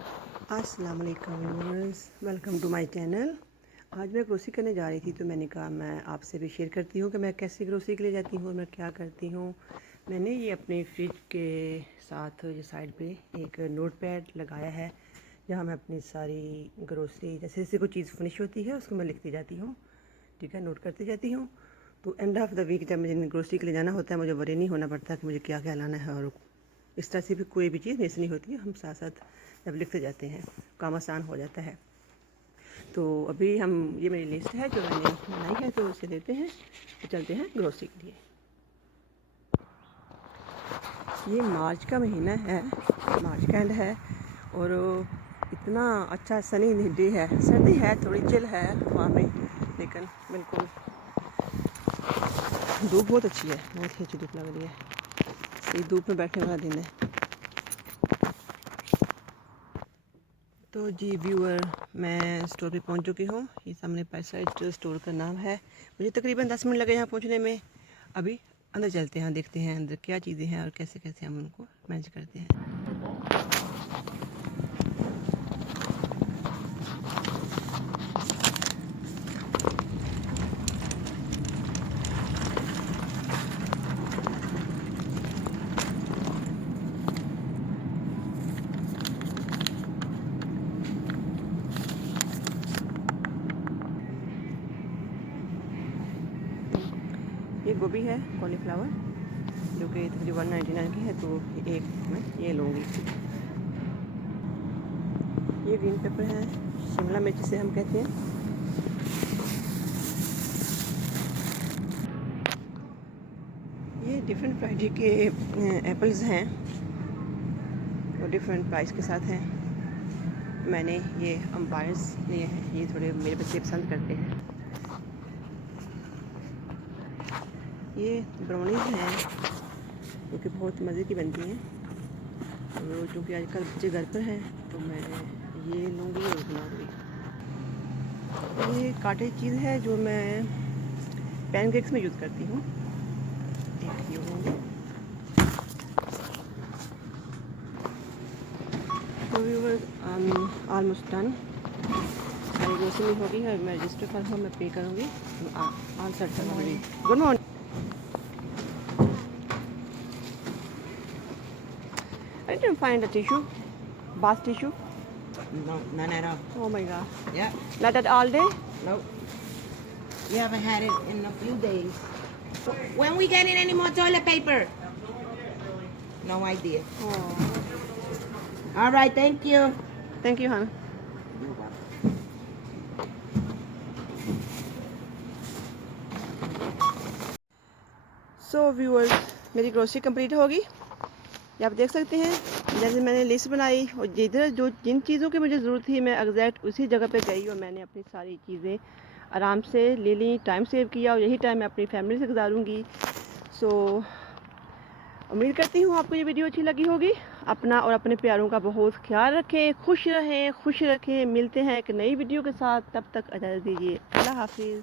अस्सलाम वालेकुम viewers, welcome to my channel. आज मैं ग्रोसरी करने जा रही थी तो मैंने कहा मैं आपसे भी शेयर करती हूँ कि मैं कैसे ग्रोसरी के लिए जाती हूँ और मैं क्या करती हूँ। मैंने ये अपने फ्रिज के साथ ये साइड पे एक नोटपैड लगाया है जहाँ मैं अपनी सारी ग्रोसरी जैसे जैसे कोई चीज़ फिनिश होती है उसको मैं लिखती जाती हूँ, ठीक है, नोट करती जाती हूँ। तो एंड ऑफ द वीक जब मुझे ग्रोसरी के लिए जाना होता है मुझे वरी नहीं होना पड़ता कि मुझे क्या क्या लाना है, और इस तरह से भी कोई भी चीज़ मिस नहीं होती है। हम साथ साथ जब लिखते जाते हैं काम आसान हो जाता है। तो अभी हम ये मेरी लिस्ट है जो मैंने बनाई है, तो उसे देते हैं तो चलते हैं ग्रोसरी के लिए। ये मार्च का महीना है, मार्च का एंड है और इतना अच्छा सनी डे है। सर्दी है, थोड़ी चिल है हवा में, लेकिन बिल्कुल धूप बहुत अच्छी है, बहुत ही अच्छी धूप लग रही है। ये धूप में बैठने वाला दिन है। तो जी व्यूअर, मैं स्टोर पे पहुंच चुकी हूँ। ये सामने पैसाइट स्टोर का नाम है। मुझे तकरीबन 10 मिनट लगे यहाँ पहुँचने में। अभी अंदर चलते हैं, देखते हैं अंदर क्या चीज़ें हैं और कैसे कैसे हम उनको मैनेज करते हैं। ये गोभी है, कॉलीफ्लावर, जो कि तकरीबन 199 की है, तो एक मैं ये लूँगी। ये ग्रीन पेपर है, शिमला मिर्च से हम कहते हैं। ये डिफरेंट वैरायटी के एप्पल्स हैं और डिफरेंट प्राइस के साथ हैं। मैंने ये अम्पायर्स लिए हैं, ये थोड़े मेरे बच्चे पसंद करते हैं। ये ब्राउनीज हैं जो कि बहुत मज़े की बनती हैं, और चूँकि आजकल बच्चे घर पर हैं तो मैं ये लूँगी और बनाऊँगी। ये काटेज चीज़ है जो मैं पैनकेक्स में यूज़ करती हूँ। एक ये लूँगी। तो व्यूअर्स, ऑलमोस्ट डन, सारी ग्रोसरी होगी है। मैं रजिस्टर पर हूँ, मैं पे करूँगी। ऑल सेट करूँगी। Good morning. I didn't find a tissue, bath tissue. No, none at all. Oh my god. Yeah. Not that all day? Nope. We haven't had it in a few days. When we getting any more toilet paper? No idea. Oh. All right, thank you. Thank you, hon. So viewers, मेरी grocery complete होगी। ये आप देख सकते हैं, जैसे मैंने list बनाई और जिधर जो जिन चीज़ों की मुझे ज़रूरत थी मैं एग्जैक्ट उसी जगह पे गई और मैंने अपनी सारी चीज़ें आराम से ले ली, टाइम सेव किया और यही टाइम मैं अपनी फैमिली से गुजारूंगी। सो उम्मीद करती हूँ आपको ये वीडियो अच्छी लगी होगी। अपना और अपने प्यारों का बहुत ख्याल रखें, खुश रहें, खुश रखें। मिलते हैं एक नई वीडियो के साथ, तब तक इजाज़त दीजिए। अल्लाह हाफिज़।